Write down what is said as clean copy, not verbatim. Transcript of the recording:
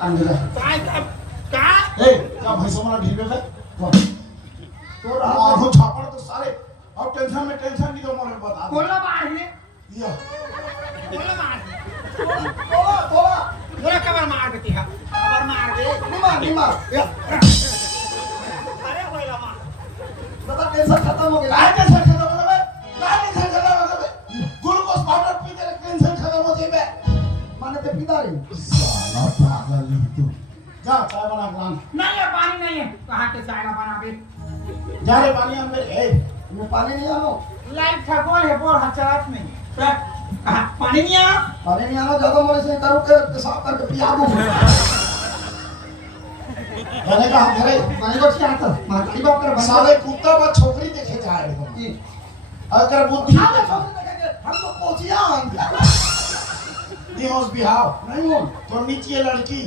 काय का ए क्या भाई समोरा ढील पे तो रहा हो छापड़ तो सारे अब टेंशन में टेंशन नहीं तो मोरे बता बोला बाहर है या बोला बाहर तोला तोला बोला कबर मार देती है कबर मार दे निमार या अरे बोला मार बता टेंशन खत्म हो गया काय टेंशन खत्म हो गया काय टेंशन खत्म हो गया ग्लूकोज पाउडर पी के टेंशन खत्म हो जाए माने ते पीता रे साला पागल तू जा चाय बना के लान नहीं है पानी नहीं है कहां के चाय बना बे जा रे पानी हम मेरे ए मैं पानी नहीं आनो लाइट ठगो है बोल हचात नहीं पानी नहीं आ पानी नहीं आनो ज्यादा मोरे से करू के पेशाब करके पिया दूं मैंने कहा घरे पानी को क्या आता मारी बाप कर साले कुत्ता बा छोकरी देखे जा रहे हो अगर बुद्धि हम तो पहुंचिया हम दी होश बिहाव नहीं हो तो नीचे लड़की